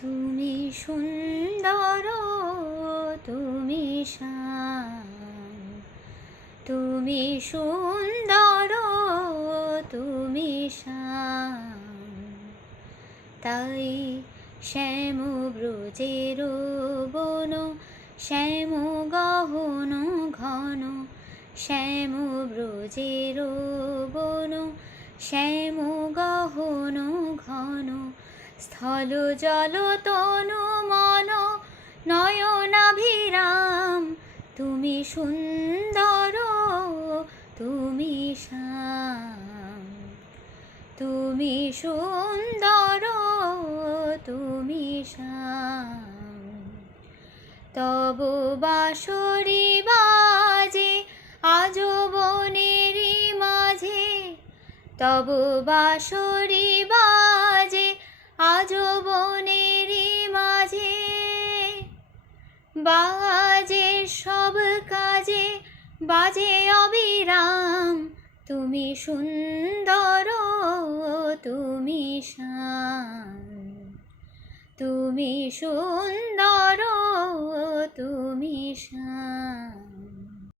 তুমি সুন্দর, তুমি শান, তুমি সুন্দর, তুমি শান। তাই শ্যাম ব্রজের বন, শ্যাম গহন ঘন, শ্যাম ব্রজের বন, শ্যাম গহন ঘন। স্থল জল তনু মন নয়নাভিরাম, তুমি সুন্দর, তুমি শান, তুমি সুন্দর, তুমি শান। তব বাঁশরি বাজে আজ বনেরই মাঝে, তব বাঁশরি বাজে আজ বনেরই মাঝে। বাজে সব কাজে, বাজে অবিরাম, তুমি সুন্দর, তুমি শান, তুমি সুন্দর, তুমি শান।